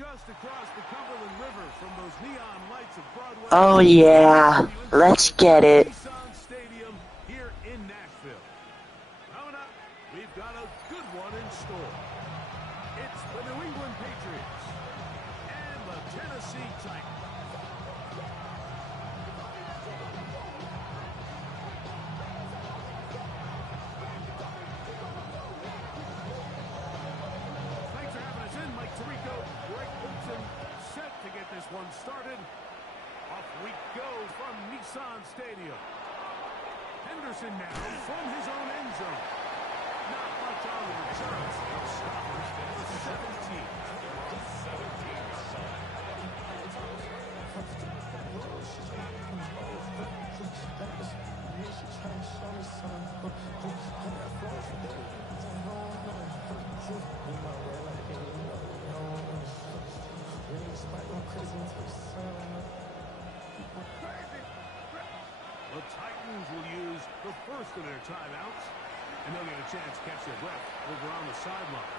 Just across the Cumberland River from those neon lights of Broadway. Oh yeah, let's get it. Dawson Stadium here in Nashville. Coming up, we've got a good one in store. It's the New England Patriots and the Tennessee Titans. To get this one started, off we go from Nissan Stadium. Henderson now from his own end zone. Not much on the return. Stoppers for 17. The Titans will use the first of their timeouts, and they'll get a chance to catch their breath over on the sideline.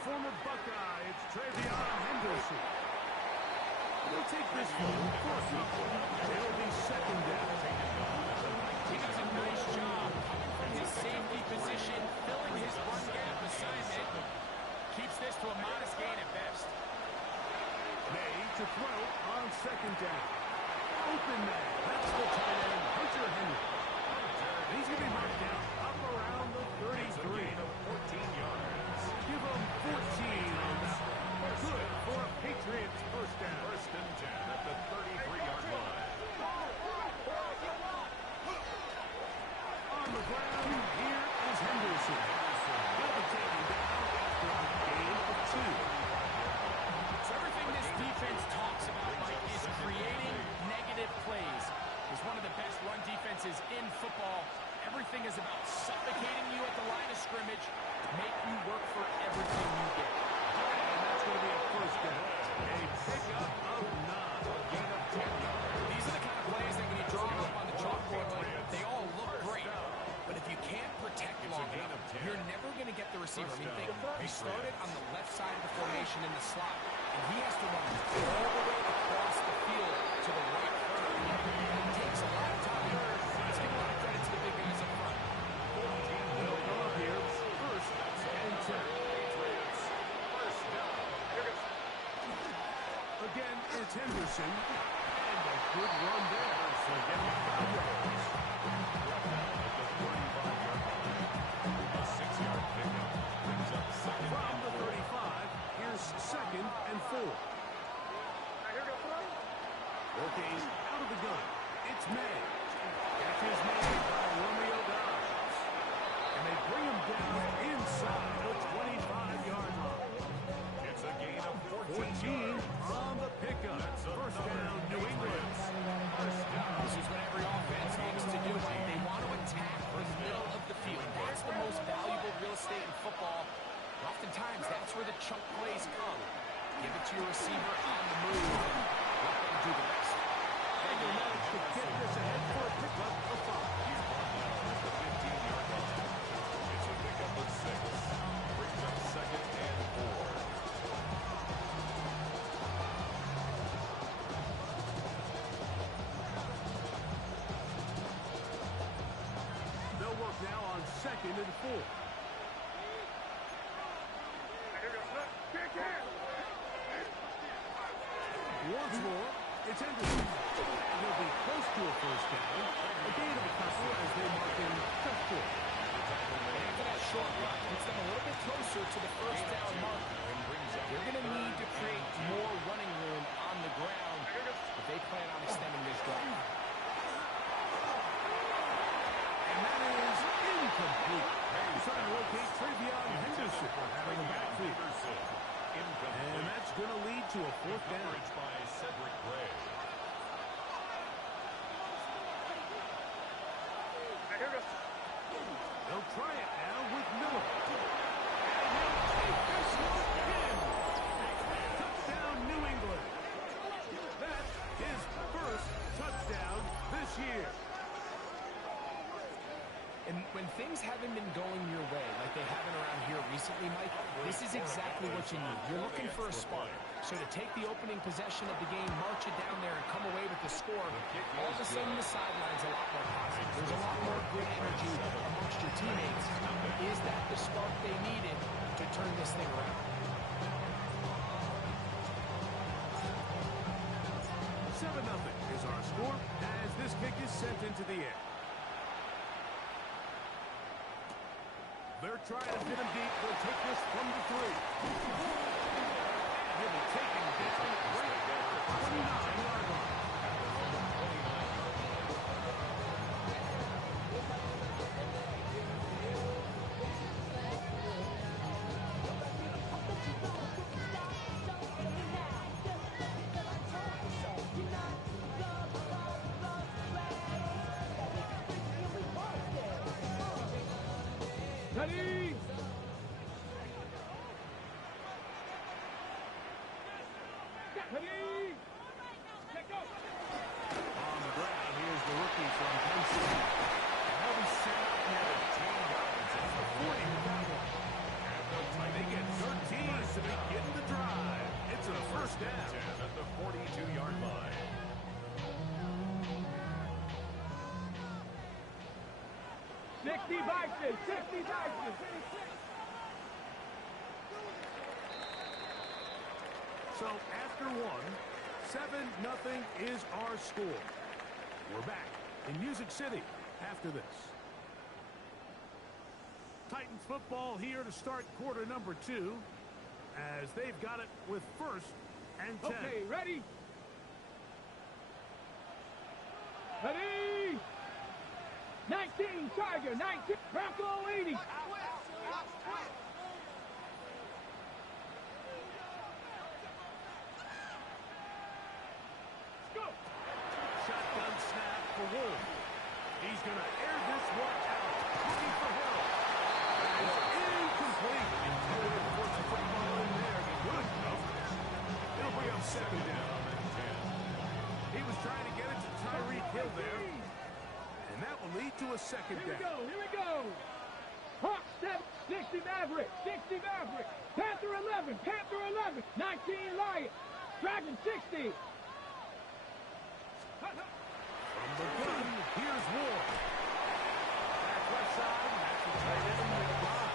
Former Buckeye, it's Henderson. They'll take this one. It'll be second down. He does a nice job coming from his safety position, filling his run gap assignment. Keeps this to a modest gain at best. May to throw on second down. Open man. That's the tight end, Hunter Henry. He's going to be marked down up around the 33. 14 yards. Give him 14. Good for a Patriots first down. First and 10 at the 33-yard line. On the ground, here is Henderson. He'll be taken down after a gain of 2. So everything this defense talks about, Mike, is creating negative plays. It's one of the best run defenses in football. Everything is about suffocating you at the line of scrimmage, make you work for everything you get. And that's going to be a first down. A pickup of 9. Gain of 10 yards. These are the kind of plays that when you draw them up on the chalkboard, they all look great. But if you can't protect long enough, you're never going to get the receiver. I mean, he started on the left side of the formation in the slot, and he has to run all the way across the field to the right corner. It takes a lot of time. Let's give a lot of credit to the big guys up front. They'll come up here. First and 10. Again, it's Henderson. And a good run there. So getting 5 yards. A 6-yard pickup. Brings up second. From the 35, here's second and 4. Working out of the gun. It's May. Catch is made by Romeo Dobbs. And they bring him down inside the 25-yard line. It's a gain of 14 on the pickup. First down, New England. This is what every offense needs to do. They want to attack the middle of the field. That's the most valuable real estate in football. And oftentimes, that's where the chunk plays come. Give it to your receiver on the move and let them do the rest. And they manage to get this ahead for a pickup of 5. It's a 15-yard line. It's a pickup of 6. Brings up second and 4. They'll work now on second and 4. Once more, It's Henderson. He'll be close to a first down. A gain of a couple as they mark him just short. After that short run, puts them a little bit closer to the first down mark. They're going to need to create more running room on the ground if they plan on extending this drive. And that is incomplete. He's trying to locate Travion Henderson out of the backfield. And that's going to lead to a fourth down. They'll try it now with Miller. And he'll take this one in. Touchdown, New England. That's his first touchdown this year. And when things haven't been going your way like they haven't around here recently, Mike, this is exactly what you need. You're looking for a spark. So to take the opening possession of the game, march it down there, and come away with the score, all of a sudden the sideline's a lot more positive. There's a lot more good energy amongst your teammates. Is that the spark they needed to turn this thing around? 7-0 is our score as this kick is sent into the air. They're trying to hit him deep. They'll take this from the 3. He'll be taken down right at the 29-yard line. Ready? Ready? Let go. On the ground, here's the rookie from Penn State. They'll be set up here. James Robinson for 40 with that one. They get 13 to begin the drive. It's a first down. At the 42-yard line. So after one, 7-0 is our score. We're back in Music City after this. Titans football here to start quarter number 2 as they've got it with first and 10. Okay, ready? Ready? 19, Tiger, 19, Bronco 80. Go. Shotgun snap for Wolf. He's going to air this one out. Looking for help. That is incomplete. Intended to force a football in there. Good coverage. It'll bring up second down. He was trying to get it to Tyreek Hill there. And that will lead to a second down. Here we go. Hawk 7, 60 Maverick, 60 Maverick. Panther 11, Panther 11, 19 Lion. Dragon 60. From the gun, here's Ward. Back left side, that's the tight end with the line.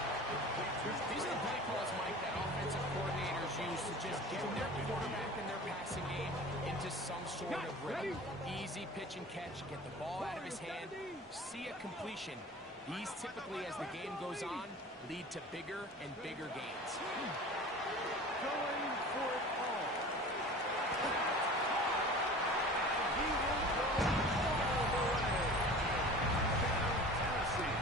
These are the play calls, Mike, that offensive coordinators use to just get their quarterback and their passing game into some sort of rhythm. Easy pitch and catch, get the ball out of his hand, see a completion. These typically, as the game goes on, lead to bigger and bigger gains. Going for it all. And he will go all the way. Down Tennessee.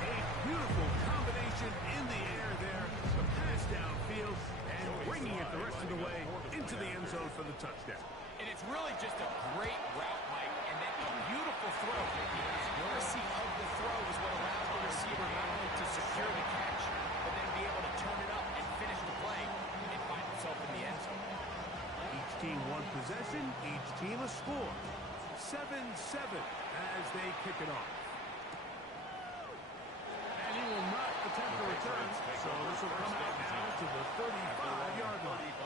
A beautiful combination in the air there. The pass downfield and bringing it the rest of the way into the end zone for the touchdown. And it's really just a great route, Mike, and then a beautiful throw. The mercy of the throw is what allows the receiver not only to secure the catch, but then be able to turn it up and finish the play and find himself in the end zone. Each team one possession, each team a score. 7-7 as they kick it off. And he will not attempt a return, so this will come out now to the 35-yard line.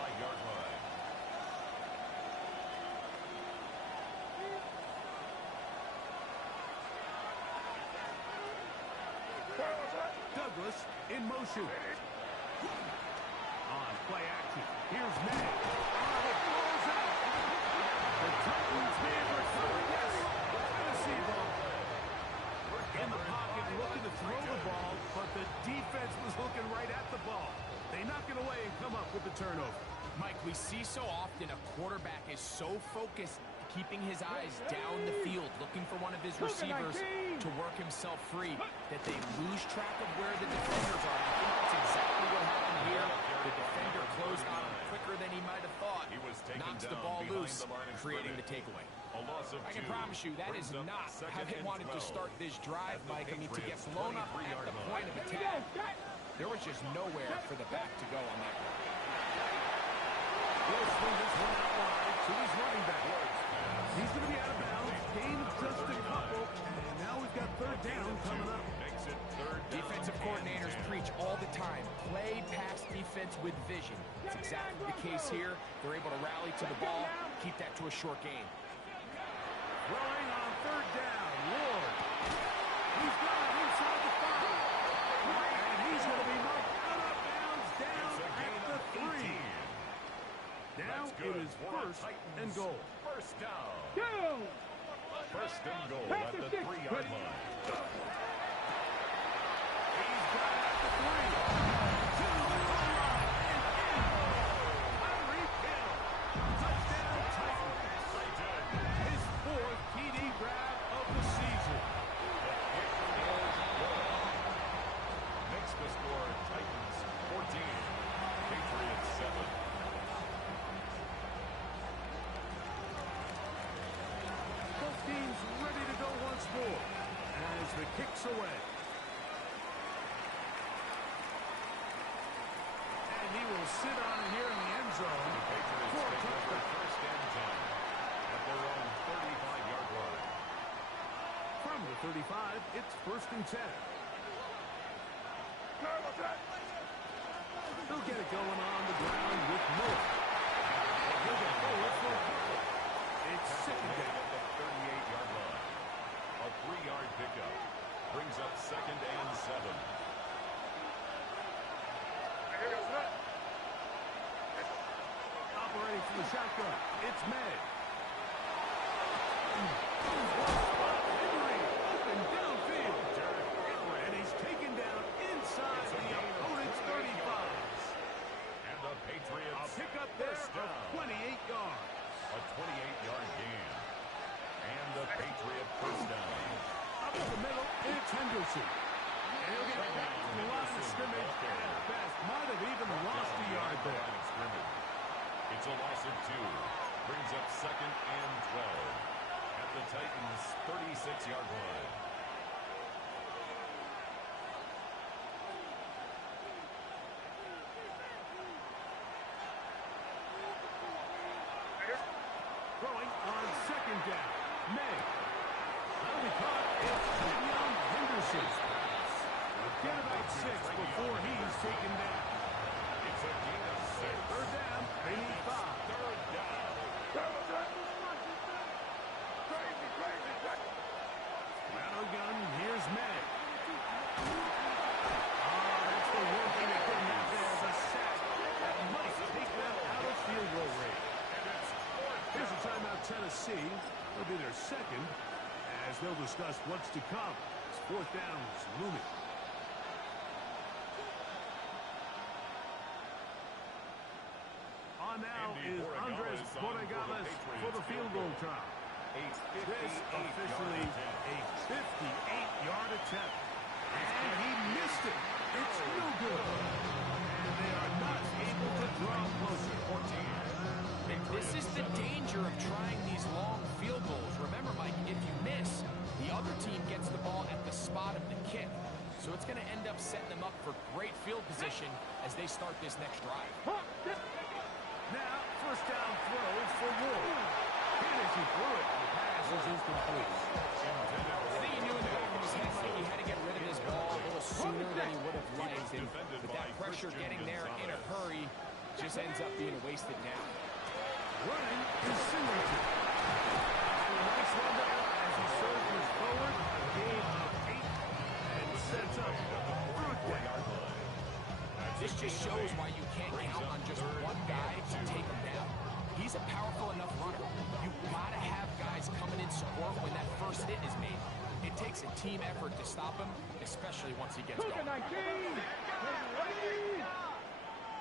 Douglas in motion. On play action, here's May. turnover. Mike, we see so often a quarterback is so focused keeping his eyes down the field, looking for one of his receivers to work himself free, that they lose track of where the defenders are. I think that's exactly what happened here. The defender closed on him quicker than he might have thought. Knocks the ball loose, creating the takeaway. I can promise you that is not how they wanted to start this drive, Mike. I mean, to get blown up at the point of attack, there was just nowhere for the back to go on that one. He'll swing this one out wide to his running back. He's going to be out of bounds. Gain of just a couple. And now we've got third down coming up. Defensive coordinators preach all the time. Play pass defense with vision. It's exactly the case here. They're able to rally to the ball, keep that to a short gain. Throwing on third down. Ward. He's got it inside the 5. And he's going to be marked out of bounds down at the 3. Now it is first and goal. First down. Go! First and goal at the 3-yard line. He's got it at the 3. To the goal line and in. Tyreek Hill. Touchdown Titans. His 4th TD grab of the season. Makes the score Titans 14, Patriots 7. Both teams ready to go once more as the kick's away. And he will sit on it here in the end zone for a touchdown. First and 10 at their own 35-yard line. From the 35, it's first and 10. He'll get it going on the ground with Moore. He'll get forward for a couple. It's second down. At the 38-yard line. A 3-yard pickup brings up second and 7. Operating from the shotgun, it's May. Henry, open downfield. And he's taken down inside the opponent's 35. And the Patriots A pickup there of 28 yards. a 28-yard gain. And the Patriot first down. Up in the middle, it's Henderson. And he'll get back to the line of scrimmage at best. Might have even lost a yard there. It's a loss of 2. Brings up second and 12 at the Titans' 36-yard line. Throwing on second down. May. That'll be caught. It's Kenyon Henderson. Get about 6 before he's taken down. It's a gain of 6. Third down. They need 5. Third down. Out of gun. Here's May. That's the one thing they couldn't have there. The sack that might take them out of field goal range. Here's a timeout, Tennessee. It'll be their second as they'll discuss what's to come. It's fourth down is looming. On now is Andres Borregales for the field goal try. This officially a 58-yard attempt. And he missed it. It's no good. And they are not able to draw closer. 14. This is the danger of trying these long field goals. Remember, Mike, if you miss, the other team gets the ball at the spot of the kick. So it's going to end up setting them up for great field position as they start this next drive. Now, first down throw for Ward. Hit as he threw it. The pass is incomplete. I think he knew in the back of his head, Mike, he had to get rid of this ball a little sooner than he would have liked. And with that pressure getting there in a hurry, just ends up being a wasted down. Running is Singleton. A nice run there as he surges forward. A gain of 8 and sets up third down. This just shows why you can't count on just one guy to take him down. He's a powerful enough runner. You've got to have guys coming in support when that first hit is made. It takes a team effort to stop him, especially once he gets going.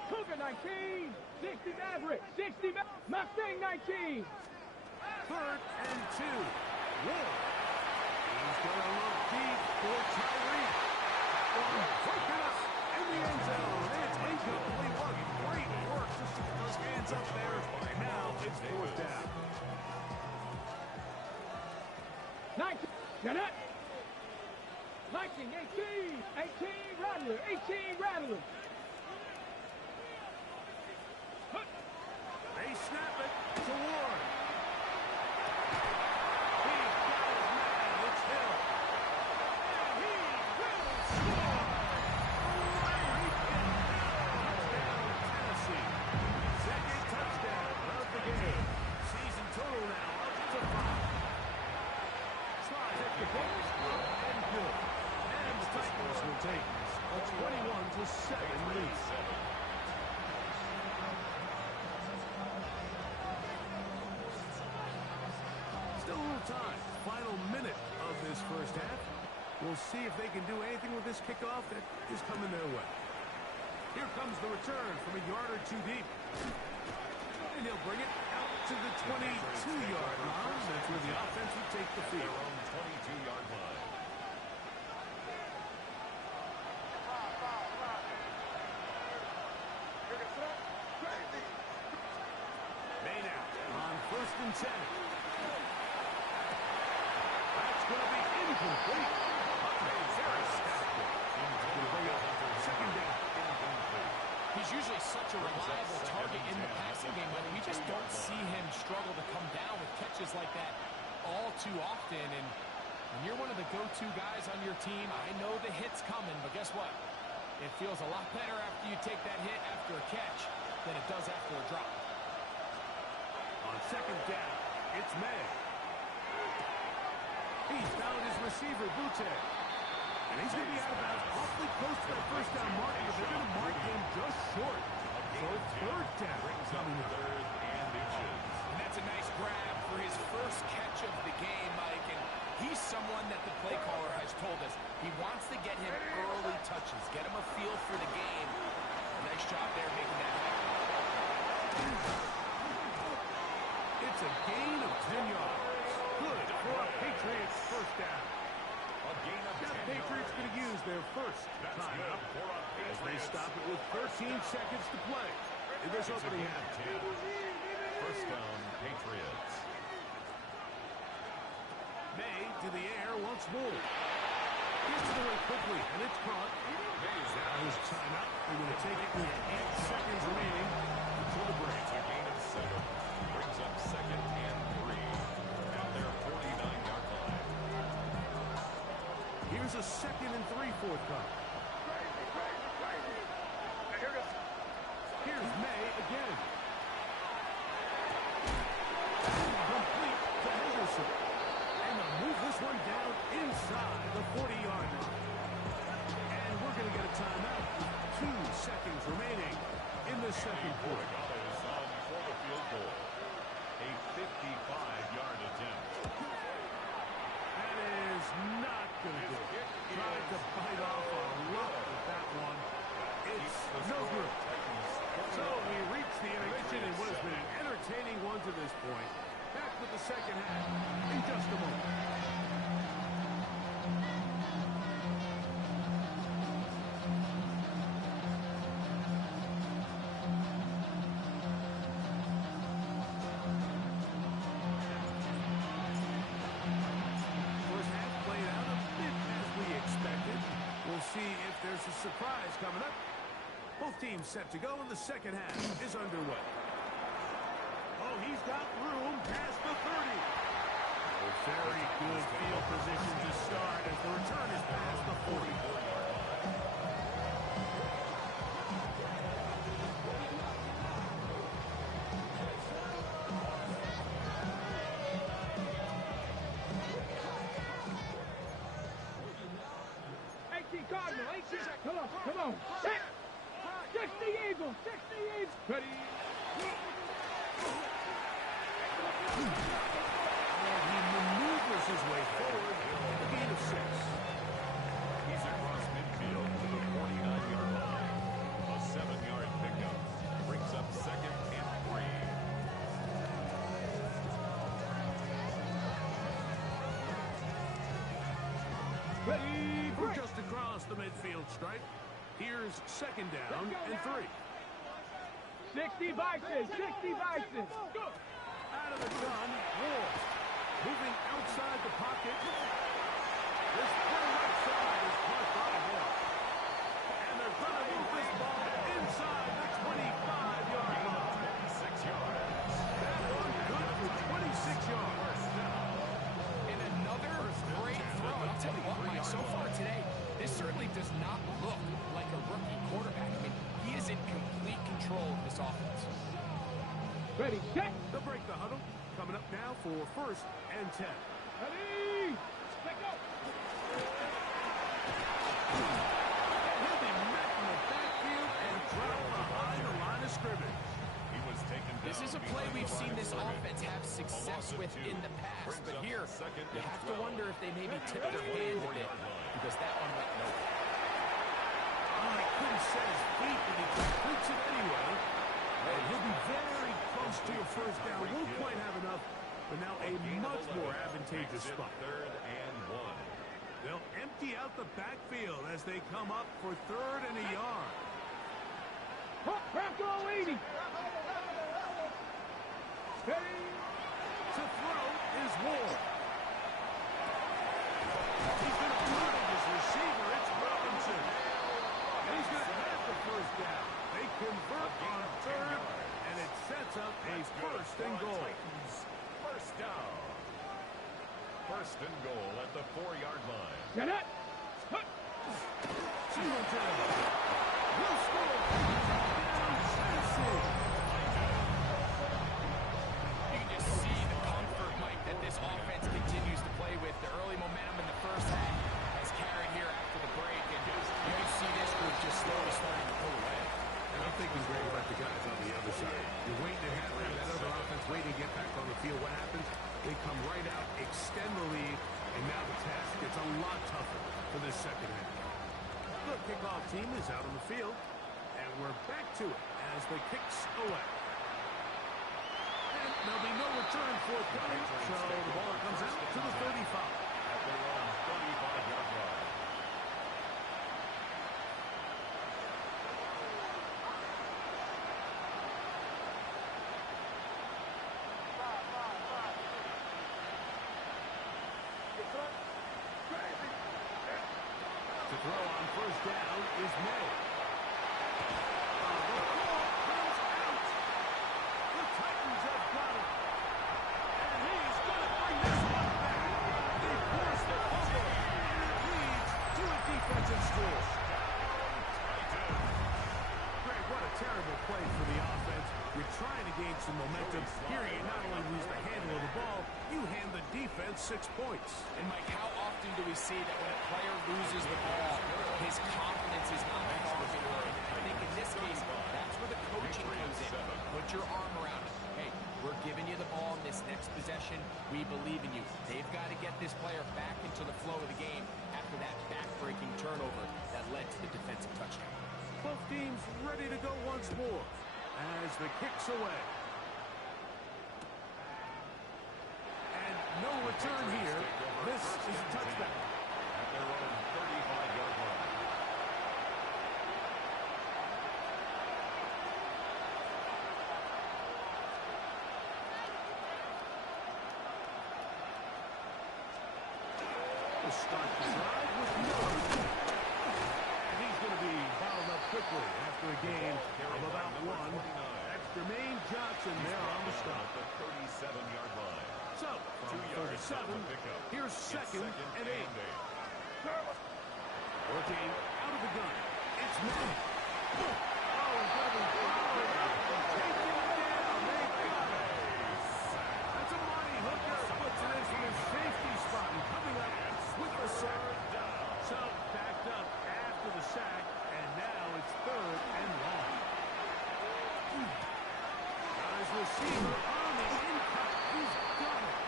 Cougar 19. 60 Maverick. 60 Mustang 19. 3rd and 2. Ward. He's going to look deep for Tyree. Broken up in the end zone. It's incomplete. What great work just to get those hands up there. Now it's 4th down. 19. Get it. 19, 18. 18 Rattler. 18 Rattler. They snap it to Ward. He's got his man. It's Hill. And he will score. Larry Hill. Touchdown, Tennessee. 2nd touchdown of the game. Season total now up to 5. Slide at the goal. And good. And the Titans will take a 21-7 lead. Still a little time. Final minute of this first half. We'll see if they can do anything with this kickoff that is coming their way. Here comes the return from a yard or 2 deep. And he'll bring it out to the 22-yard line. That's where the offense will take the field. Their own 22-yard line. Made out on 1st and 10. That's going to be incomplete. Very stacked. Going to bring up 2nd down. He's usually such a reliable target in the passing game, but we just don't see him struggle to come down with catches like that all too often. And when you're one of the go-to guys on your team, I know the hit's coming, but guess what? It feels a lot better after you take that hit after a catch than it does after a drop. On 2nd down, it's May. He's found his receiver, Butte. And he's going to be out of bounds awfully close to that 1st down mark, but they're going to mark him just short. So 3rd down. Coming to 3rd and inches. And that's a nice grab for his first catch of the game, Mike. And he's someone that the play caller has told us he wants to get him early touches, get him a feel for the game. Nice job there making that happen. It's a gain of 10 yards. Good for a Patriots 1st down. A gain of 10 The Patriots going to use their first timeout as they stop it with 13 seconds to play in this opening half. 1st down, Patriots. May to the air once more. Gets it away quickly, and it's caught. May's out of his timeout. They're going to take it with 8 seconds remaining until the break. It's a gain of 7. Brings up 2nd and 3 at their 49-yard line. Here's a 2nd and 3 forthcoming. Here's May again. Complete to Henderson. And they'll move this one down inside the 40-yard line. And we're going to get a timeout with 2 seconds remaining in the 2nd quarter. Is on for the field goal. A 55-yard attempt. That is not going to do it. Tried to bite off a rope with that one. It's no good. So we reach the intermission in what has been an entertaining one to this point. Back with the 2nd half in just a moment. First half played out a bit as we expected. We'll see if there's a surprise coming up. Both teams set to go, and the 2nd half is underway. Oh, he's got room past the 30. A very good field position to start as the return is past the 40. Cardinal, 18. Come on. 60 Eagles. 60 Eagles. Ready. And he maneuvers his way forward. A gain of 6. He's across midfield to the 49-yard line. A 7-yard pickup. across the midfield stripe. Here's second down and 3. 60 Bison, 60 Bison. Go. Out of the gun, Ward. Moving outside the pocket. This play right side is caught by Ward. And they're going to move this ball inside the 25-yard line. 26 yards. That one good for 26 yards. And another great throw. And I'll tell you what, Mike, so far today, this certainly does not look like a rookie quarterback. I mean, he is in complete control of this offense. Ready, set. They'll break the huddle. Coming up now for first and 10. Ready, let go. He'll be met in the backfield and dropped behind the line of scrimmage. He was taken down. This is a play we've seen this offense have success with in the past. But here, you have to wonder if they maybe tipped their hand a bit because that one went nowhere. Oh, he couldn't set his feet, but he completes it anyway. And he'll be very close to a first down. Won't quite have enough, but now a much more advantageous spot. Third and 1. They'll empty out the backfield as they come up for third and a yard. Crack all 80. Ready. To throw is Ward. He's going to find his receiver. It's Robinson. And he's going to have the first down. They convert on third, and it sets up a first and goal. First down. First and goal at the 4-yard line. Get it. Singleton will score. Touchdown, Tennessee. You can just see the comfort, Mike, that this offense continues to play with. The early momentum in the first half has carried here after the break, and you can see this group just slowly starting to pull away. And I'm thinking great about the guys on the other side. You're waiting to have that other offense waiting to get back on the field. What happens? They come right out, extend the lead, and now the task gets a lot tougher for this second half. The kickoff team is out on the field, and we're back to it as the kicks away. And there'll be no return forthcoming, so the ball comes out to the 35. At their own 35-yard line. To throw on first down is May. The ball comes out. The Titans have got it. And he's going to bring this one back. They force the fumble, and it leads to a defensive score. Greg, what a terrible play for the offense. You're trying to gain some momentum. Here you not only lose the handle of the ball, you hand the defense 6 points. And, Mike, how often do we see that when a player loses the ball, his confidence is not far behind? I think in this case, that's where the coaching comes in. Put your arm around it. Hey, we're giving you the ball in this next possession. We believe in you. They've got to get this player back into the flow of the game after that back-breaking turnover that led to the defensive touchdown. Both teams ready to go once more as the kick's away. And no return here. This is a touchdown. At their own 35-yard line. To start the drive with Miller. And he's going to be fouled up quickly after a gain of about 1. That's Jermaine Johnson there on the stop. The 37-yard line. So, from 37, here's second and 8. Working out of the gun. It's May. Oh, incredible. Taking it down. They got it. That's a money hooker. Puts it in from his safety spot. And coming up with the serve. So, backed up after the sack. And now it's third and long. Got his receiver on the in-cut. He's got it.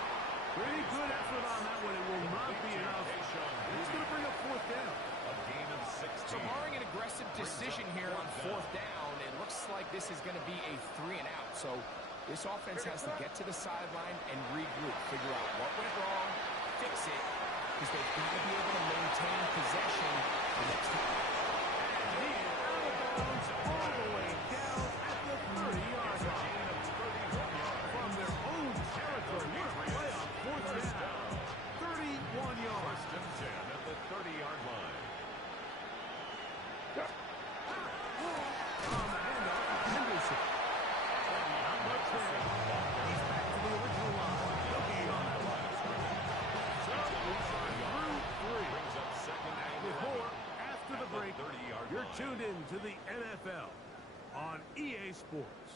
Pretty good effort on that one. It will not be enough. It's going to bring up fourth down. A gain of 16. So barring an aggressive decision here on fourth down, it looks like this is going to be a 3 and out. So this offense has to get to the sideline and regroup, figure out what went wrong, fix it because they've got to be able to maintain possession the next time. And he is out of bounds all the way down at the 30-yard line. From their own territory. What a play on fourth down. 31 yards. First and 10 at the 30-yard line. On the handoff, Henderson. Not much there. He's back to the original line. He'll be on that line of scrimmage. So, through 3. Brings up second and With more after the break, 30-yard you're line. tuned in to the NFL on EA Sports.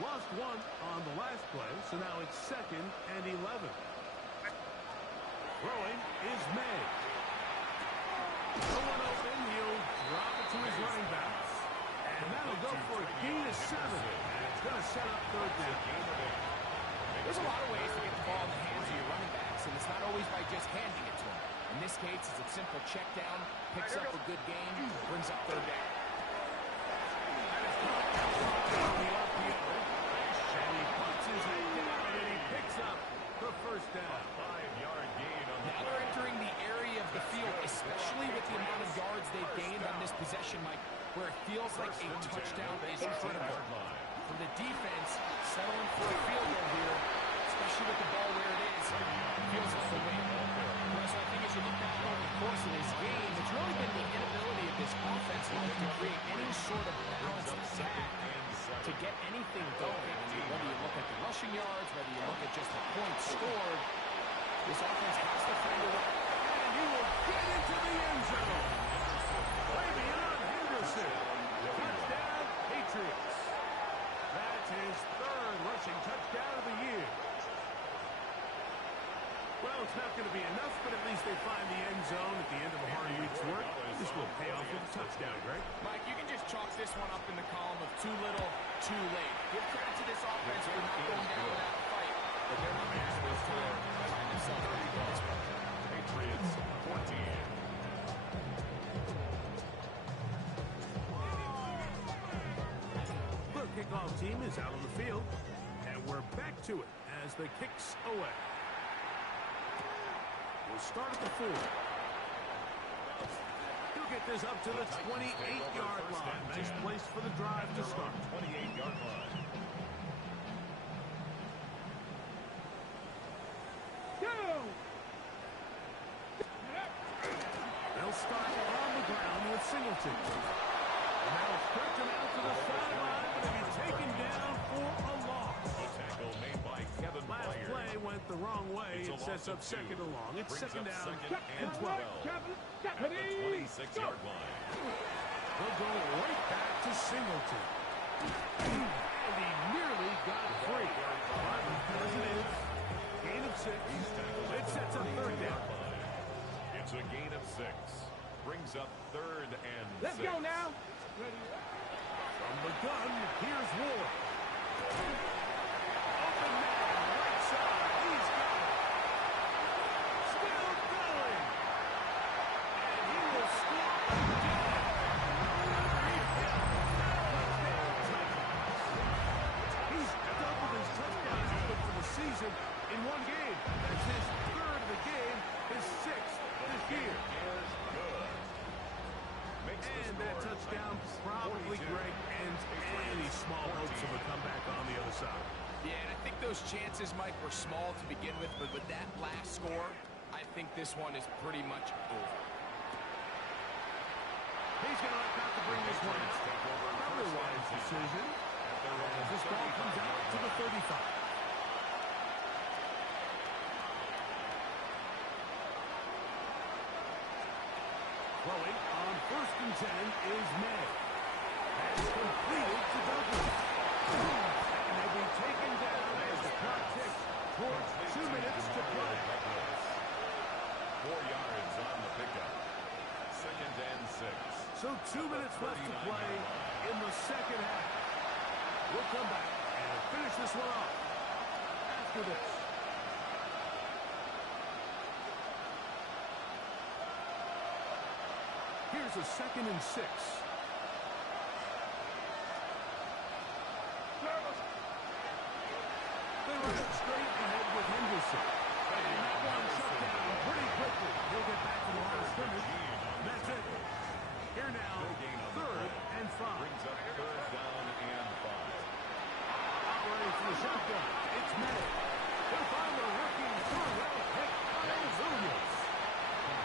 Lost one on the last play, so now it's 2nd and 11. Throwing is May. No one open, he'll drop it to his running back. And that'll go for a gain of 7. And it's going to set up third down. There's a lot of ways to get the ball in the hands of your running backs, and it's not always by just handing it to them. In this case, it's a simple check down, picks up a good gain, brings up third down. On the RPO, and he puts his head down, and he picks up the first down. 5-yard gain on the Now they're entering the area of the field, especially with the amount of yards they've gained on this possession, Mike, where it feels like a touchdown is critical. For the defense, settling for a field goal here, especially with the ball where it is, feels like a win. So I think as you look back over the course of this game, it's really been the inability of this offense line to create any sort of balanced attack to get anything going. I mean, whether you look at the rushing yards, whether you look at just the points scored, this offense has to find a way. And he will get into the end zone. Way beyond Henderson. Touchdown, Patriots. That's his 3rd rushing touchdown of the year. Well, it's not going to be enough, but at least they find the end zone at the end of a hard week's work. This will pay off with a touchdown, Greg. Mike, you can just chalk this one up in the column of too little, too late. Give credit to this offense for not going down without a fight, but they're not going to have this time to find themselves back in this one. Patriots 14. The kickoff team is out on the field, and we're back to it as the kicks away. We'll start at the 4. He'll get this up to the 28-yard line. Nice place for the drive to start. 28-yard line. Go! They'll start on the ground with Singleton. And that'll stretch him out to the sideline, but he'll be taken down for a loss. The tackle made by Kevin Last Byard. play went the wrong way. It sets up 2nd and long. It's Brings 2nd up down second and 12. At the Stephanie! 26-yard line. They'll go right back to Singleton. And he nearly got free. But as it is, gain of 6. It sets up 3rd down. It's a gain of 6. Brings up 3rd and 6. Let's go now. From the gun, here's Ward. Open man, right side. He's got it. Still going. And he will score again. He's doubled his touchdown output for the season in one game. That's his 3rd of the game, his 6th this year. And that touchdown probably, Greg, ends any small hopes of a comeback on the other side. Yeah, and I think those chances, Mike, were small to begin with, but with that last score, I think this one is pretty much over. He's going to opt out to bring this one out. Probably a wise decision. As this ball comes out to the 35. Throwing on 1st and 10 is May. That's completed to Douglas. And they'll be taken down as the clock ticks towards 2 minutes to play. 4 yards on the pickup. 2nd and 6. So 2 minutes left to play in the 2nd half. We'll come back and finish this one off after this. Here's a 2nd and 6. brings up third down and 5. Operating from the shotgun. It's May. He'll find the rookie through hit Williams.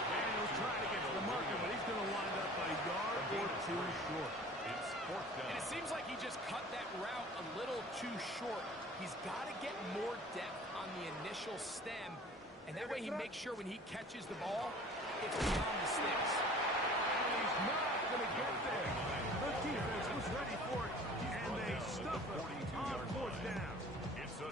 Daniel's trying to get to the marker, but he's going to wind up a yard or two short. It's fourth down. And it seems like he just cut that route a little too short. He's got to get more depth on the initial stem, and that way he makes sure when he catches the ball, it's beyond the sticks. And he's not going to get there. The defense was ready for it, and they stuff it on fourth down. It's a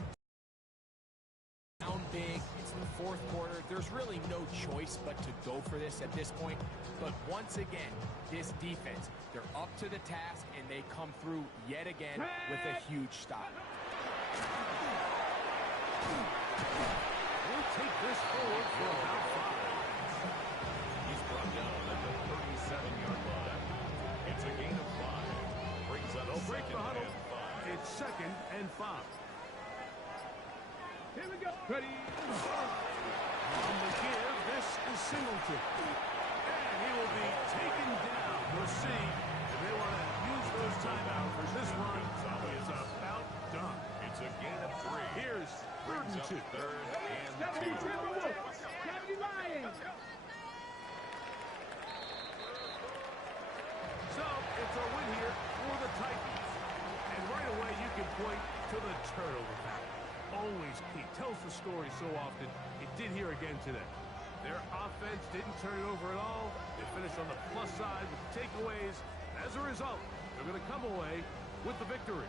Down big. It's the fourth quarter. There's really no choice but to go for this at this point. But once again, this defense, they're up to the task, and they come through yet again with a huge stop. We'll take this forward for about 5. He's brought down at the 37-yard line. It's a gain of 5. Brings up They'll break the second huddle. and 5. It's second and 5. Here we go. Ready. On the give, this is Singleton. And he will be taken down. We'll see if they want to use those timeouts. This run is about done. It's a gain of 3. Here's third Brings and up 2. third and 2. 70 Timberwolves. 70 Lions. So it's a win here for the Titans. And right away you can point to the turnover battle. Always key. Tells the story so often. It did here again today. Their offense didn't turn it over at all. They finished on the plus side with takeaways. As a result, they're going to come away with the victory.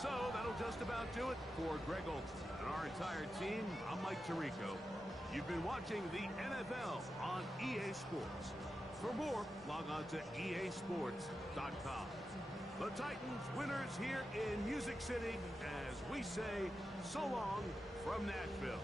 So that'll just about do it for Greg Olson and our entire team. I'm Mike Tirico. You've been watching the NFL on EA Sports. For more, log on to easports.com. The Titans winners here in Music City as we say so long from Nashville.